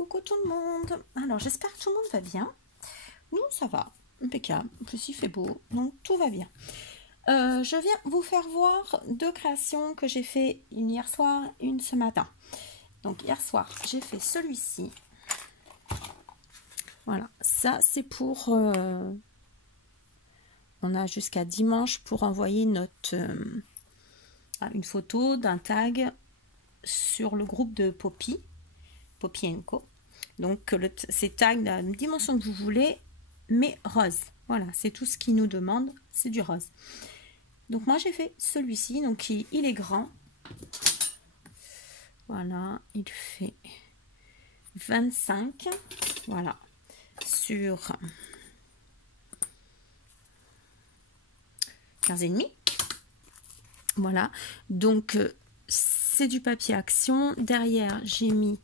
Coucou tout le monde. Alors j'espère que tout le monde va bien. Nous ça va, impeccable. En plus il fait beau, donc tout va bien. Je viens vous faire voir deux créations que j'ai fait, une hier soir, une ce matin. Donc hier soir j'ai fait celui-ci. Voilà, ça c'est pour... on a jusqu'à dimanche pour envoyer notre une photo d'un tag sur le groupe de Poppy Co. Donc ces tags de la dimension que vous voulez, mais rose. Voilà, c'est tout ce qu'ils nous demandent, c'est du rose. Donc moi j'ai fait celui-ci, donc il est grand. Voilà, il fait 25, voilà, sur 15,5. Voilà, donc c'est du papier action. Derrière j'ai mis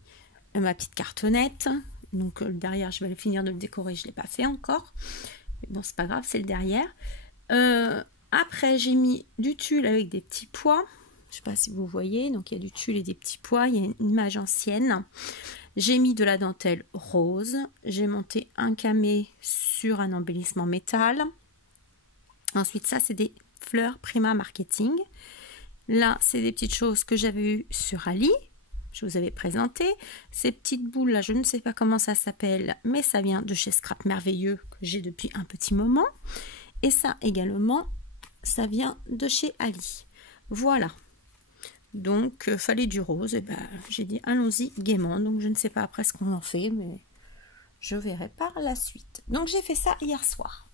ma petite cartonnette. Donc derrière je vais finir de le décorer, je ne l'ai pas fait encore. Mais bon, c'est pas grave, c'est le derrière. Après j'ai mis du tulle avec des petits pois. Je sais pas si vous voyez, donc il y a du tulle et des petits pois. Il y a une image ancienne. J'ai mis de la dentelle rose. J'ai monté un camé sur un embellissement métal. Ensuite ça c'est des fleurs Prima Marketing. Là c'est des petites choses que j'avais eues sur Ali. Je vous avais présenté ces petites boules là, je ne sais pas comment ça s'appelle, mais ça vient de chez Scrap Merveilleux que j'ai depuis un petit moment. Et ça également, ça vient de chez Ali. Voilà. Donc fallait du rose, et ben j'ai dit allons-y gaiement. Donc je ne sais pas après ce qu'on en fait, mais je verrai par la suite. Donc j'ai fait ça hier soir.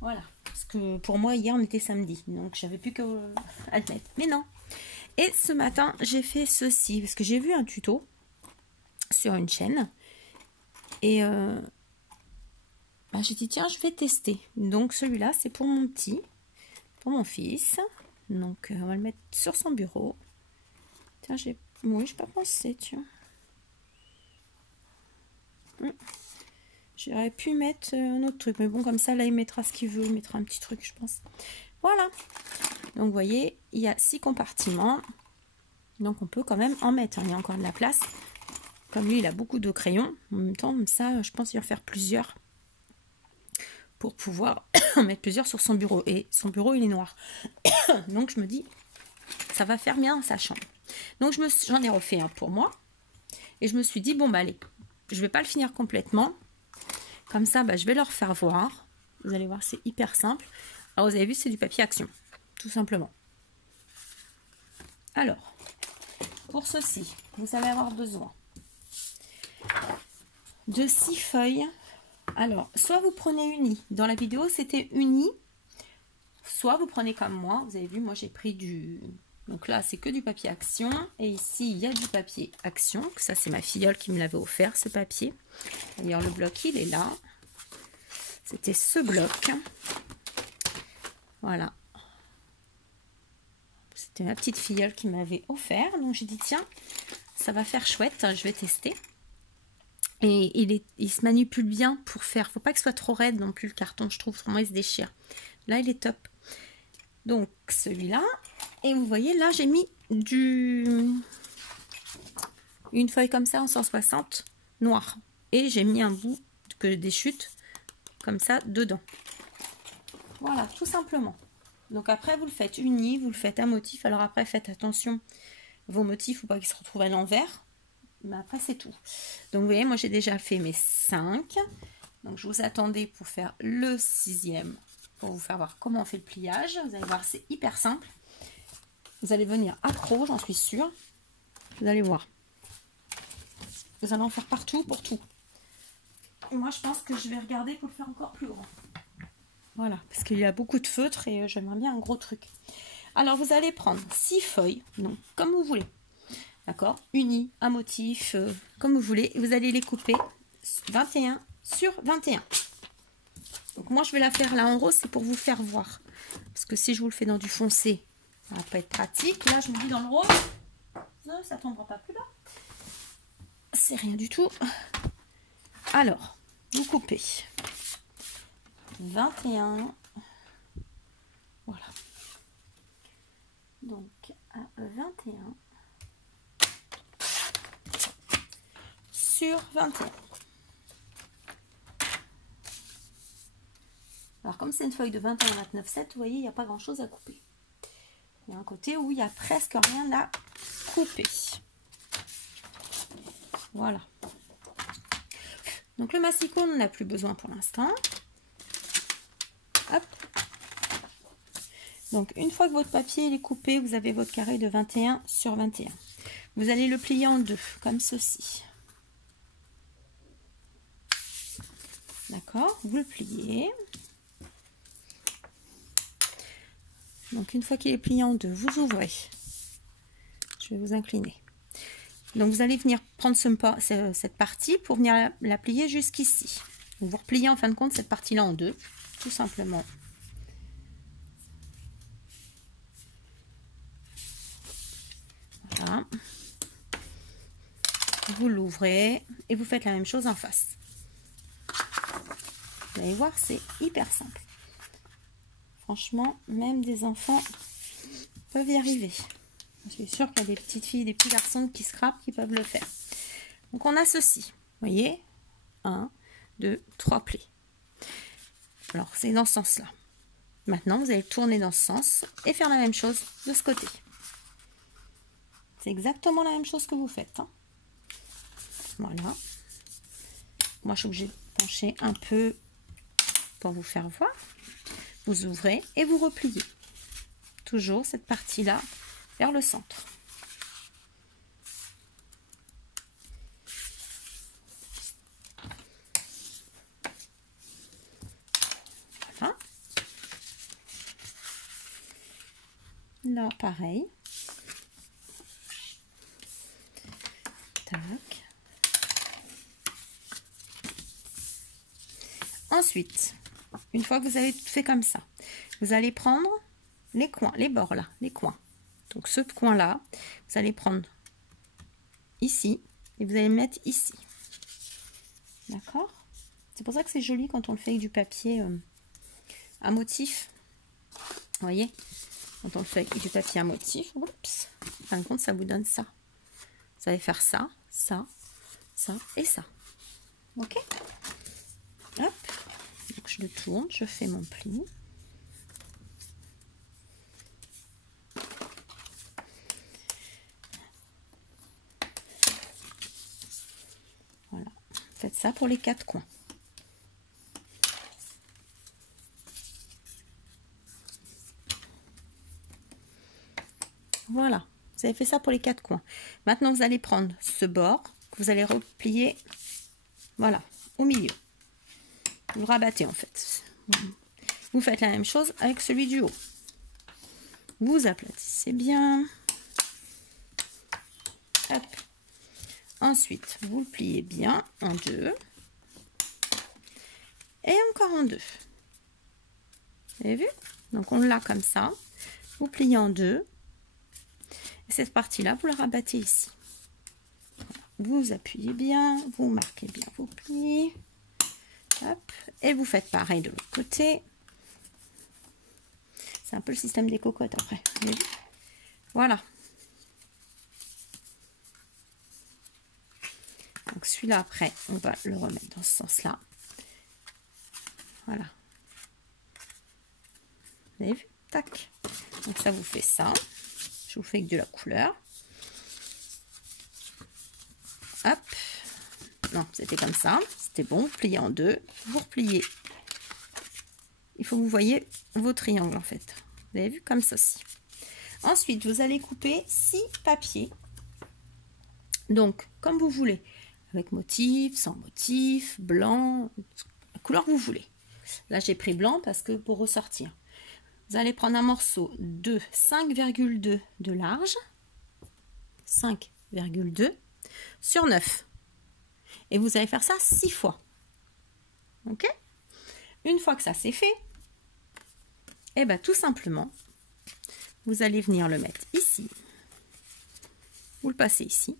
Voilà. Parce que pour moi hier on était samedi, donc j'avais plus qu'à le mettre. Mais non. Et ce matin, j'ai fait ceci, parce que j'ai vu un tuto sur une chaîne. Et j'ai dit, tiens, je vais tester. Donc celui-là, c'est pour mon petit, pour mon fils. Donc on va le mettre sur son bureau. Tiens, oui, je n'ai pas pensé, tiens. J'aurais pu mettre un autre truc. Mais bon, comme ça, là, il mettra ce qu'il veut. Il mettra un petit truc, je pense. Voilà. Donc, vous voyez, il y a 6 compartiments. Donc, on peut quand même en mettre. Il y a encore de la place. Comme lui, il a beaucoup de crayons. En même temps, ça, je pense qu'il va faire plusieurs. Pour pouvoir en mettre plusieurs sur son bureau. Et son bureau, il est noir. Donc, je me dis, ça va faire bien sa chambre. Donc, j'en ai refait un pour moi. Et je me suis dit, bon, bah, allez, je vais pas le finir complètement. Comme ça, bah, je vais leur faire voir. Vous allez voir, c'est hyper simple. Alors, vous avez vu, c'est du papier action. Tout simplement. Alors, pour ceci, vous allez avoir besoin de 6 feuilles. Alors, soit vous prenez uni. Dans la vidéo, c'était uni. Soit vous prenez comme moi. Vous avez vu, moi, j'ai pris du... Donc là, c'est que du papier action. Et ici, il y a du papier action. Ça, c'est ma filleule qui me l'avait offert, ce papier. D'ailleurs, le bloc, il est là. C'était ce bloc. Voilà. C'était ma petite filleule qui m'avait offert. Donc, j'ai dit, tiens, ça va faire chouette. Je vais tester. Et il se manipule bien pour faire. Faut pas que ce soit trop raide non plus, le carton, je trouve. Autrement, il se déchire. Là, il est top. Donc, celui-là. Et vous voyez, là, j'ai mis une feuille comme ça en 160 noir. Et j'ai mis un bout des chutes comme ça dedans. Voilà, tout simplement. Donc après, vous le faites uni, vous le faites un motif. Alors après, faites attention, vos motifs, faut pas qu'ils se retrouvent à l'envers. Mais après, c'est tout. Donc, vous voyez, moi, j'ai déjà fait mes 5. Donc, je vous attendais pour faire le 6e, pour vous faire voir comment on fait le pliage. Vous allez voir, c'est hyper simple. Vous allez venir accro, j'en suis sûre. Vous allez voir. Vous allez en faire partout pour tout. Et moi, je pense que je vais regarder pour le faire encore plus grand. Voilà, parce qu'il y a beaucoup de feutres et j'aimerais bien un gros truc. Alors, vous allez prendre 6 feuilles, donc comme vous voulez. D'accord, uni, un motif, comme vous voulez. Et vous allez les couper 21 sur 21. Donc moi, je vais la faire là en rose, c'est pour vous faire voir. Parce que si je vous le fais dans du foncé, ça va pas être pratique. Là, je me dis dans le rose, ça tombera pas plus bas. C'est rien du tout. Alors, vous coupez 21. Voilà. Donc, à 21. sur 21. Alors comme c'est une feuille de 21-29-7, vous voyez, il n'y a pas grand chose à couper. Il y a un côté où il n'y a presque rien à couper. Voilà. Donc le massicot, on n'en a plus besoin pour l'instant. Hop. Donc une fois que votre papier est coupé, vous avez votre carré de 21 sur 21. Vous allez le plier en deux, comme ceci. D'accord? Vous le pliez. Donc une fois qu'il est plié en deux, vous ouvrez. Je vais vous incliner. Donc vous allez venir prendre cette partie pour venir la plier jusqu'ici. Vous repliez en fin de compte cette partie-là en deux, tout simplement. Voilà. Vous l'ouvrez et vous faites la même chose en face. Vous allez voir, c'est hyper simple. Franchement, même des enfants peuvent y arriver. Je suis sûre qu'il y a des petites filles, des petits garçons qui scrapent, qui peuvent le faire. Donc on a ceci, vous voyez, 1, 2, 3 plis. Alors c'est dans ce sens-là. Maintenant, vous allez tourner dans ce sens et faire la même chose de ce côté. C'est exactement la même chose que vous faites. Hein. Voilà. Moi, je suis obligée de pencher un peu pour vous faire voir. Vous ouvrez et vous repliez. Toujours cette partie-là vers le centre. Voilà. Là, pareil. Tac. Ensuite, une fois que vous avez tout fait comme ça, vous allez prendre les coins, les bords là, les coins. Donc ce coin-là, vous allez prendre ici et vous allez mettre ici. D'accord? C'est pour ça que c'est joli quand on le fait avec du papier à motif. Vous voyez? Quand on le fait avec du papier à motif, oups, en fin de compte, ça vous donne ça. Vous allez faire ça, ça, ça et ça. Ok? Hop. Donc je le tourne, je fais mon pli. Voilà. Faites ça pour les 4 coins. Voilà. Vous avez fait ça pour les 4 coins. Maintenant, vous allez prendre ce bord que vous allez replier, voilà, au milieu. Vous le rabattez en fait. Vous faites la même chose avec celui du haut. Vous aplatissez bien. Hop. Ensuite, vous le pliez bien en deux. Et encore en deux. Vous avez vu? Donc on l'a comme ça. Vous pliez en deux. Et cette partie-là, vous la rabattez ici. Vous appuyez bien, vous marquez bien vos plis. Hop. Et vous faites pareil de l'autre côté. C'est un peu le système des cocottes après. Vous avez vu? Voilà. Donc celui-là après, on va le remettre dans ce sens-là. Voilà. Vous avez vu? Tac. Donc ça vous fait ça. Je vous fais avec de la couleur. Hop. Non, c'était comme ça. C'était bon. Vous pliez en deux. Vous repliez. Il faut que vous voyez vos triangles en fait. Vous avez vu comme ceci. Ensuite, vous allez couper 6 papiers. Donc, comme vous voulez. Avec motif, sans motif, blanc, la couleur que vous voulez. Là, j'ai pris blanc parce que pour ressortir. Vous allez prendre un morceau de 5,2 de large. 5,2 sur 9. Et vous allez faire ça 6 fois. Ok? Une fois que ça c'est fait, et bien tout simplement, vous allez venir le mettre ici. Vous le passez ici.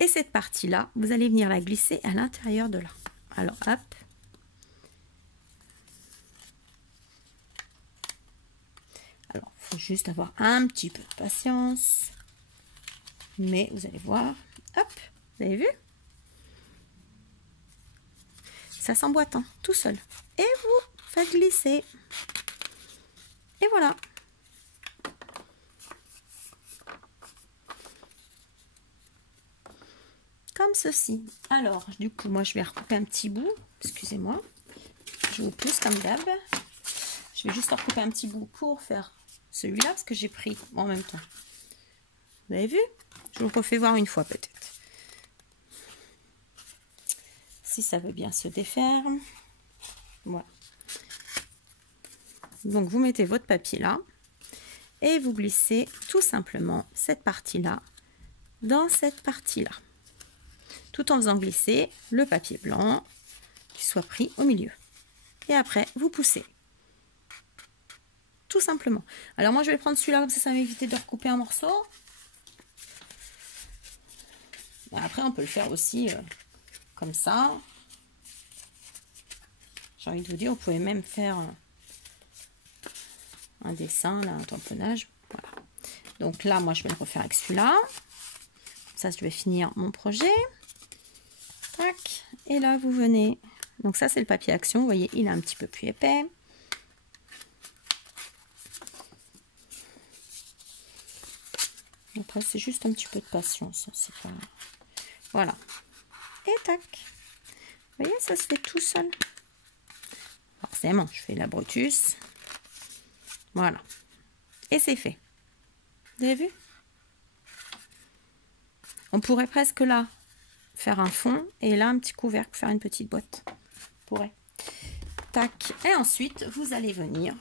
Et cette partie-là, vous allez venir la glisser à l'intérieur de là. Alors, hop. Alors, il faut juste avoir un petit peu de patience. Mais vous allez voir, hop, vous avez vu? Ça s'emboîte hein, tout seul. Et vous faites glisser. Et voilà. Comme ceci. Alors, du coup, moi, je vais recouper un petit bout. Excusez-moi. Je vous pousse comme d'hab. Je vais juste recouper un petit bout pour faire celui-là, parce que j'ai pris en même temps. Vous avez vu? Je vous refais voir une fois peut-être. Si ça veut bien se défaire. Voilà. Donc, vous mettez votre papier là. Et vous glissez tout simplement cette partie-là dans cette partie-là. Tout en faisant glisser le papier blanc qui soit pris au milieu. Et après, vous poussez. Tout simplement. Alors moi, je vais prendre celui-là, comme ça va m'éviter de recouper un morceau. Après, on peut le faire aussi comme ça. J'ai envie de vous dire, vous pouvez même faire un dessin, là, un tamponnage. Voilà. Donc là, moi, je vais le refaire avec celui-là. Ça, je vais finir mon projet. Tac. Et là, vous venez. Donc ça, c'est le papier action. Vous voyez, il est un petit peu plus épais. Après, c'est juste un petit peu de patience. C'est pas... Voilà. Et tac. Vous voyez, ça se fait tout seul. Forcément, je fais la brutus. Voilà. Et c'est fait. Vous avez vu? On pourrait presque là faire un fond et là un petit couvercle pour faire une petite boîte. On pourrait. Tac. Et ensuite, vous allez venir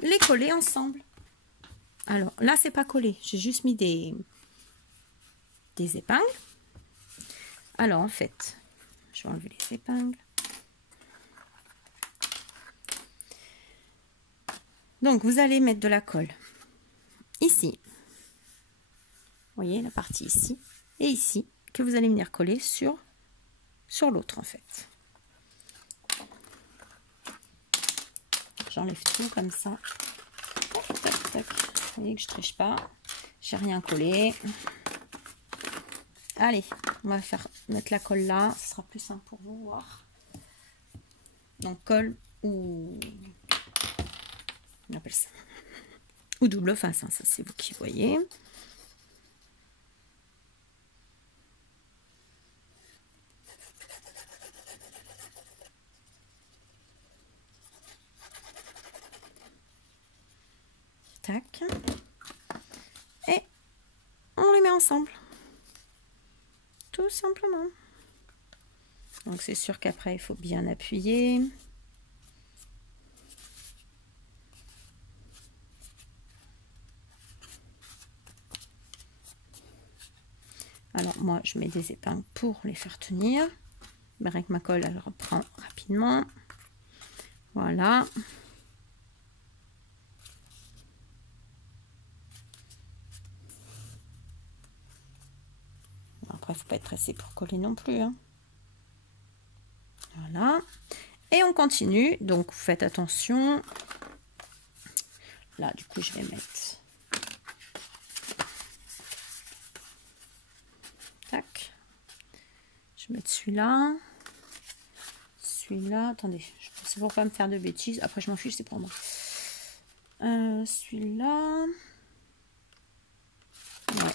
les coller ensemble. Alors là, c'est pas collé. J'ai juste mis des épingles. Alors en fait, je vais enlever les épingles. Donc vous allez mettre de la colle ici. Vous voyez la partie ici et ici que vous allez venir coller sur l'autre en fait. J'enlève tout comme ça. Tac, tac, tac. Vous voyez que je triche pas. J'ai rien collé. Allez, on va mettre la colle là. Ce sera plus simple pour vous voir. Donc colle ou on appelle ça ou double face. Hein, ça c'est vous qui voyez. Tac. Et on les met ensemble. Tout simplement. Donc c'est sûr qu'après il faut bien appuyer. Alors moi je mets des épingles pour les faire tenir. Mais avec ma colle elle reprend rapidement. Voilà. Après, il ne faut pas être pressé pour coller non plus. Hein. Voilà. Et on continue. Donc, vous faites attention. Là, du coup, je vais mettre... Tac. Je vais mettre celui-là. Celui-là. Attendez, c'est pour pas me faire de bêtises. Après, je m'en fiche, c'est pour moi. Celui-là. Ouais.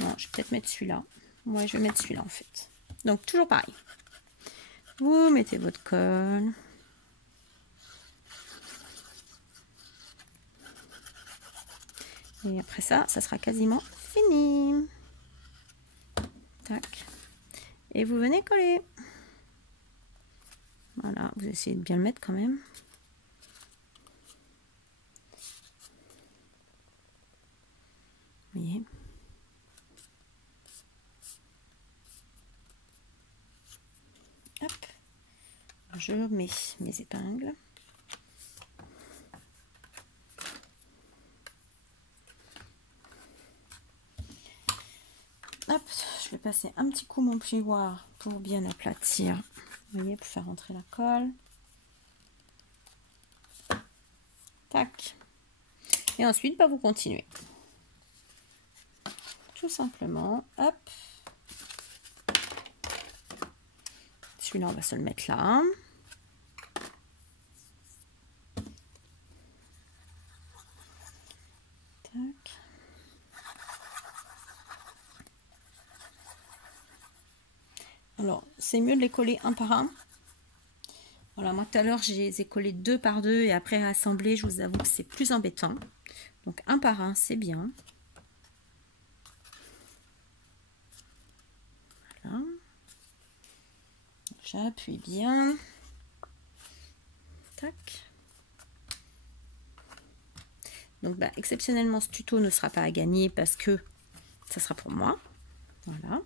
Non, je vais peut-être mettre celui-là. Ouais, je vais mettre celui-là en fait. Donc, toujours pareil. Vous mettez votre colle. Et après ça, ça sera quasiment fini. Tac. Et vous venez coller. Voilà, vous essayez de bien le mettre quand même. Vous voyez. Hop. Je mets mes épingles. Hop, je vais passer un petit coup mon plioir pour bien aplatir. Vous voyez, pour faire rentrer la colle. Tac. Et ensuite, bah, vous continuez. tout simplement, hop. Celui-là, on va se le mettre là. Tac. Alors, c'est mieux de les coller un par un. Voilà, moi tout à l'heure, je les ai collés 2 par 2 et après assemblés, je vous avoue que c'est plus embêtant. Donc, un par un, c'est bien. Voilà. J'appuie bien. Tac. Donc, bah, exceptionnellement, ce tuto ne sera pas à gagner parce que ça sera pour moi. Voilà.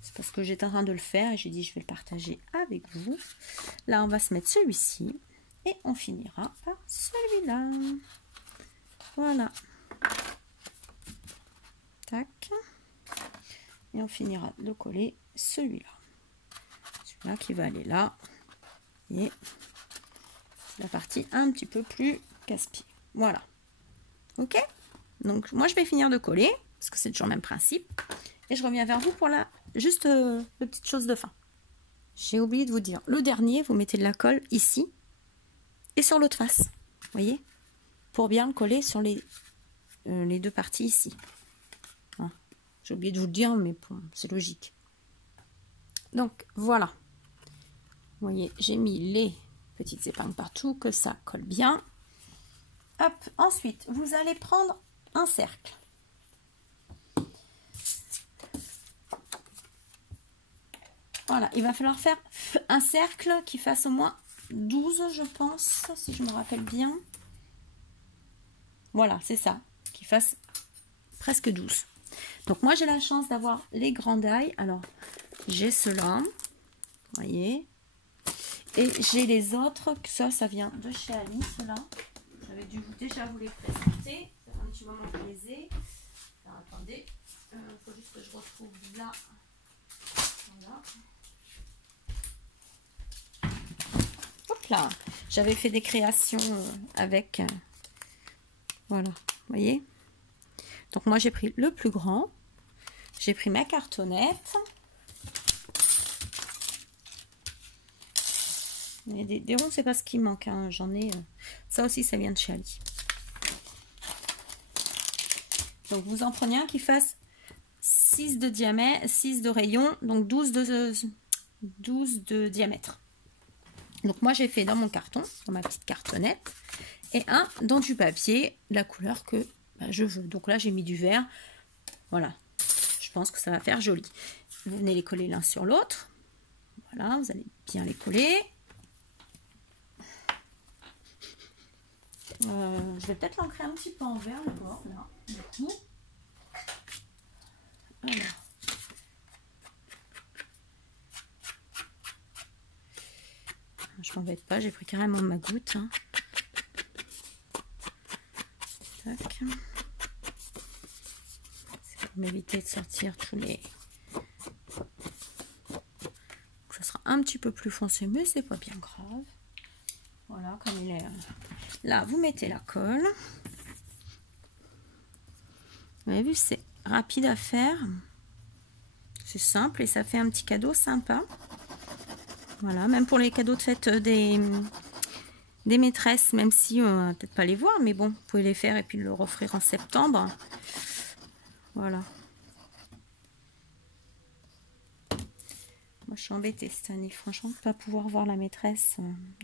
C'est parce que j'étais en train de le faire et j'ai dit je vais le partager avec vous. Là, on va se mettre celui-ci et on finira par celui-là. Voilà. Tac. Et on finira de coller celui-là. Celui-là qui va aller là. Et la partie un petit peu plus casse-pied. Voilà. Ok? Donc, moi, je vais finir de coller parce que c'est toujours le même principe. Et je reviens vers vous pour la juste la petite chose de fin. J'ai oublié de vous dire, le dernier, vous mettez de la colle ici et sur l'autre face. Vous voyez? Pour bien le coller sur les 2 parties ici. Hein. J'ai oublié de vous le dire, mais bon, c'est logique. Donc, voilà. Vous voyez, j'ai mis les petites épingles partout, que ça colle bien. Hop, ensuite, vous allez prendre un cercle. Voilà, il va falloir faire un cercle qui fasse au moins 12, je pense, si je me rappelle bien. Voilà, c'est ça, qui fasse presque 12. Donc moi, j'ai la chance d'avoir les grandailles. Alors, j'ai ceux-là, vous voyez. Et j'ai les autres, ça vient de chez Ali, ceux-là. J'avais dû déjà vous les présenter. Ça fait un petit moment que je les ai. Alors, attendez, il faut juste que je retrouve là. Voilà. Hop là, j'avais fait des créations avec, voilà, vous voyez. Donc moi j'ai pris le plus grand, j'ai pris ma cartonnette. Et des ronds, c'est pas ce qui manque, hein. J'en ai, ça aussi ça vient de chez Ali. Donc vous en prenez un qui fasse 6 de diamètre, 6 de rayon, donc 12 de diamètre. Donc moi j'ai fait dans mon carton, dans ma petite cartonnette, et un dans du papier, la couleur que je veux. Donc là j'ai mis du vert, voilà, je pense que ça va faire joli. Vous venez les coller l'un sur l'autre, voilà, vous allez bien les coller. Je vais peut-être l'ancrer un petit peu en vert le bord, là, du tout. Alors. Je m'embête pas, j'ai pris carrément ma goutte. Hein. Tac. C'est pour m'éviter de sortir tous les... Ça sera un petit peu plus foncé, mais c'est pas bien grave. Voilà, comme il est... Là, vous mettez la colle. Vous avez vu, c'est rapide à faire. C'est simple et ça fait un petit cadeau sympa. Voilà, même pour les cadeaux de fête des maîtresses, même si on va peut-être pas les voir, mais bon, vous pouvez les faire et puis le offrir en septembre. Voilà. Moi, je suis embêtée cette année, franchement, de ne pas pouvoir voir la maîtresse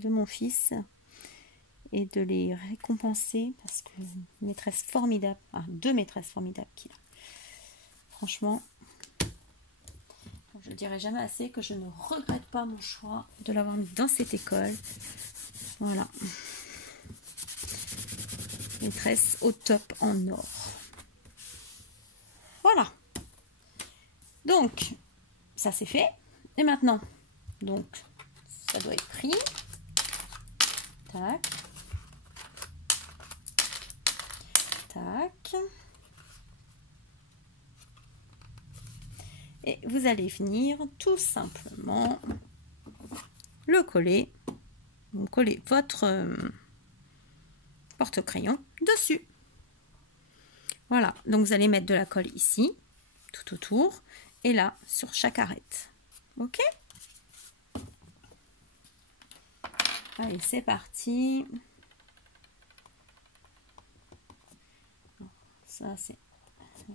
de mon fils et de les récompenser parce que maîtresse formidable, ah, 2 maîtresses formidables qu'il a. Franchement, je ne dirai jamais assez que je ne regrette pas mon choix de l'avoir mis dans cette école. Voilà. Maîtresse au top en or. Voilà. Donc, ça c'est fait. Et maintenant, donc, ça doit être pris. Tac. Tac. Et vous allez venir tout simplement le coller. Vous collez votre porte-crayon dessus. Voilà, donc vous allez mettre de la colle ici. tout autour et là sur chaque arête. Ok? Allez, c'est parti. Ça c'est...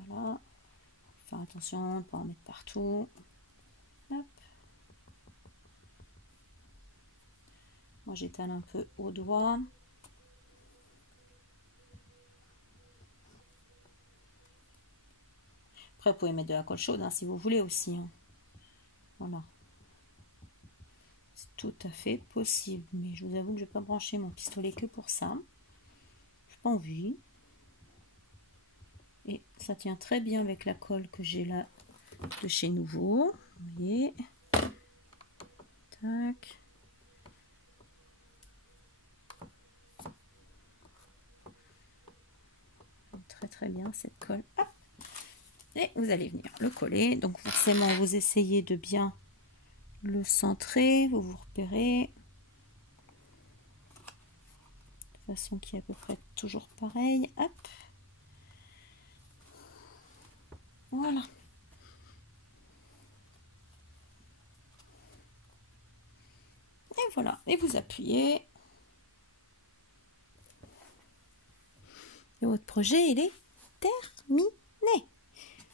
Voilà. Faire attention, ne pas en mettre partout. Hop. Moi j'étale un peu au doigt. Après vous pouvez mettre de la colle chaude hein, si vous voulez aussi. Hein. Voilà. C'est tout à fait possible. Mais je vous avoue que je ne vais pas brancher mon pistolet que pour ça. Je n'ai pas envie. Et ça tient très bien avec la colle que j'ai là de chez Nouveau. Vous voyez. Tac. Très très bien cette colle. Hop. Et vous allez venir le coller. Donc forcément vous essayez de bien le centrer. Vous vous repérez. De façon qui est à peu près toujours pareil. Hop. Voilà. Et voilà. Et vous appuyez. Et votre projet, il est terminé.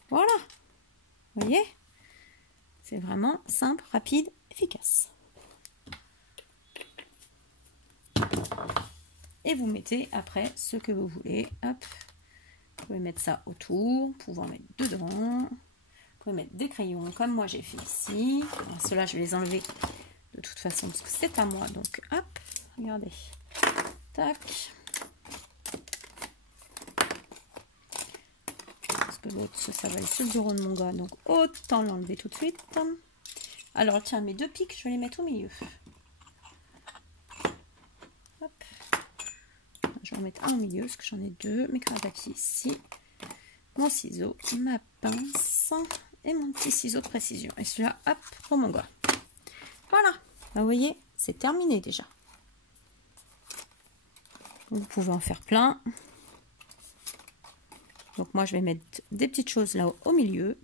Voilà. Vous voyez? C'est vraiment simple, rapide, efficace. Et vous mettez après ce que vous voulez. Hop. Vous pouvez mettre ça autour, pouvoir mettre dedans. Vous pouvez mettre des crayons comme moi j'ai fait ici. Ceux-là, je vais les enlever de toute façon parce que c'est à moi. Donc hop, regardez. Tac. Parce que l'autre, ça va aller sur le bureau de mon gars. Donc autant l'enlever tout de suite. Alors tiens, mes deux pics, je vais les mettre au milieu. Hop. Je vais en mettre un au milieu parce que j'en ai deux. Mes crayons à papier ici. Mon ciseau, ma pince et mon petit ciseau de précision. Et celui-là, hop, pour mon gars. Voilà. Vous voyez, c'est terminé déjà. Vous pouvez en faire plein. Donc moi, je vais mettre des petites choses là au milieu.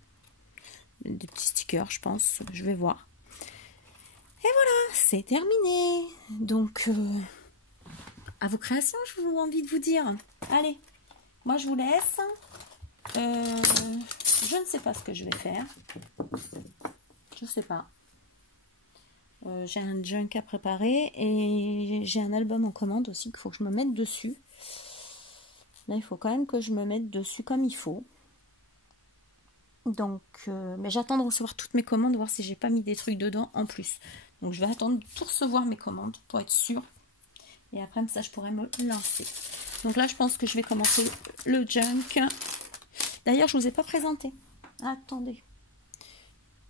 Des petits stickers, je pense. Je vais voir. Et voilà, c'est terminé. Donc, à vos créations, je vous ai envie de vous dire. Allez, moi, je vous laisse. Je ne sais pas ce que je vais faire. Je ne sais pas. J'ai un junk à préparer et j'ai un album en commande aussi qu'il faut que je me mette dessus. Là, il faut quand même que je me mette dessus comme il faut. Donc, mais j'attends de recevoir toutes mes commandes, voir si j'ai pas mis des trucs dedans en plus. Donc, je vais attendre de tout recevoir mes commandes pour être sûre. Et après, ça, je pourrais me lancer. Donc là, je pense que je vais commencer le junk. D'ailleurs, je ne vous ai pas présenté. Attendez.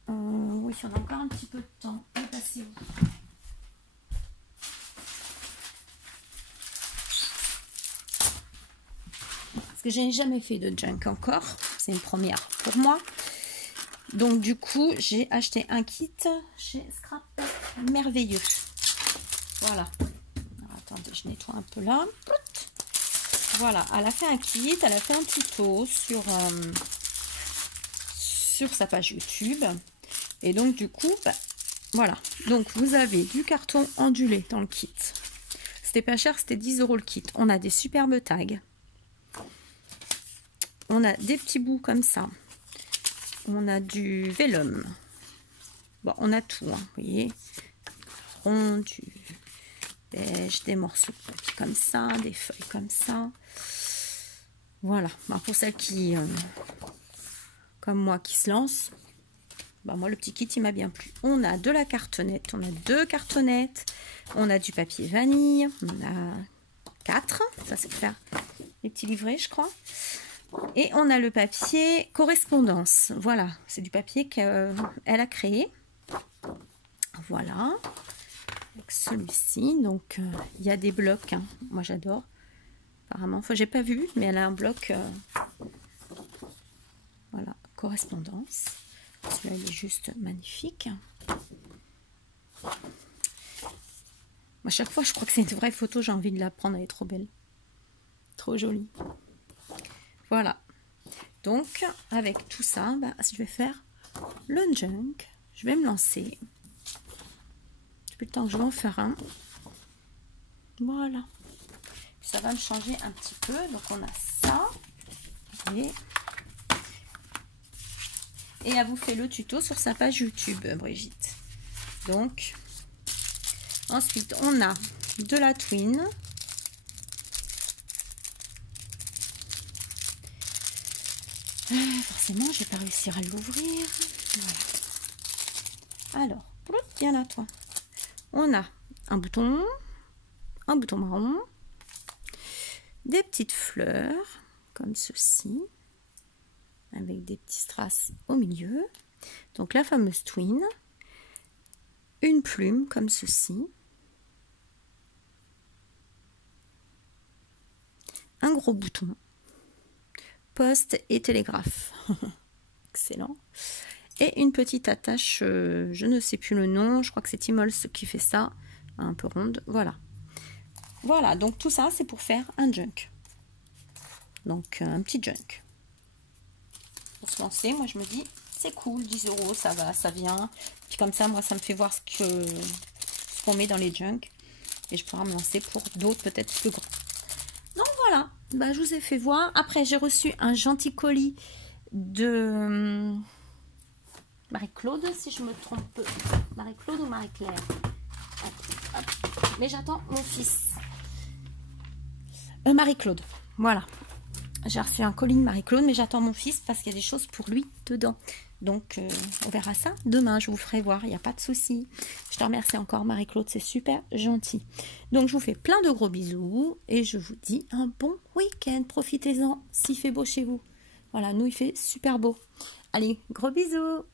Oui, on a encore un petit peu de temps. Passez-vous. Parce que je n'ai jamais fait de junk encore. C'est une première pour moi. Donc du coup, j'ai acheté un kit chez Scrap Merveilleux. Voilà. Alors, attendez, je nettoie un peu là. Voilà, elle a fait un kit, elle a fait un tuto sur sa page YouTube. Et donc du coup, bah, voilà. Donc vous avez du carton ondulé dans le kit. C'était pas cher, c'était 10 € le kit. On a des superbes tags. On a des petits bouts comme ça. On a du vélum. Bon, on a tout, hein, vous voyez. Rond, du beige, des morceaux de papier comme ça, des feuilles comme ça. Voilà. Alors pour celles qui, comme moi, qui se lancent, bah moi le petit kit il m'a bien plu. On a de la cartonnette, on a 2 cartonnettes, on a du papier vanille, on a 4, ça c'est pour faire les petits livrets je crois. Et on a le papier correspondance, voilà, c'est du papier qu'elle a créé. Voilà, avec celui-ci, donc il y a des blocs, hein. Moi j'adore, apparemment, enfin j'ai pas vu, mais elle a un bloc, voilà, correspondance. Celui-là, il est juste magnifique. À chaque fois, je crois que c'est une vraie photo. J'ai envie de la prendre. Elle est trop belle. Trop jolie. Voilà. Donc, avec tout ça, bah, je vais faire le junk. Je vais me lancer. Depuis le temps que je vais en faire un. Voilà. Ça va me changer un petit peu. Donc, on a ça. Et elle vous fait le tuto sur sa page YouTube, Brigitte. Donc, ensuite, on a de la twine. Forcément, je vais pas réussir à l'ouvrir. Voilà. Alors, viens là, toi. On a un bouton marron, des petites fleurs, comme ceci, avec des petits strass au milieu. Donc, la fameuse twine. Une plume, comme ceci. Un gros bouton. Poste et télégraphe. Excellent. Et une petite attache, je ne sais plus le nom, je crois que c'est Timols qui fait ça, un peu ronde, voilà. Voilà, donc tout ça c'est pour faire un junk. Donc un petit junk. Pour se lancer, moi je me dis, c'est cool, 10 €, ça va, ça vient. Puis comme ça, moi ça me fait voir ce qu'on met dans les junks. Et je pourrai me lancer pour d'autres peut-être plus grands. Donc voilà, bah, je vous ai fait voir. Après, j'ai reçu un gentil colis de Marie-Claude, si je me trompe peu. Marie-Claude ou Marie-Claire? Mais j'attends mon fils. Marie-Claude, voilà. J'ai reçu un colis de Marie-Claude, mais j'attends mon fils parce qu'il y a des choses pour lui dedans. Donc, on verra ça demain. Je vous ferai voir, il n'y a pas de souci. Je te remercie encore, Marie-Claude, c'est super gentil. Donc, je vous fais plein de gros bisous et je vous dis un bon week-end. Profitez-en s'il fait beau chez vous. Voilà, nous, il fait super beau. Allez, gros bisous.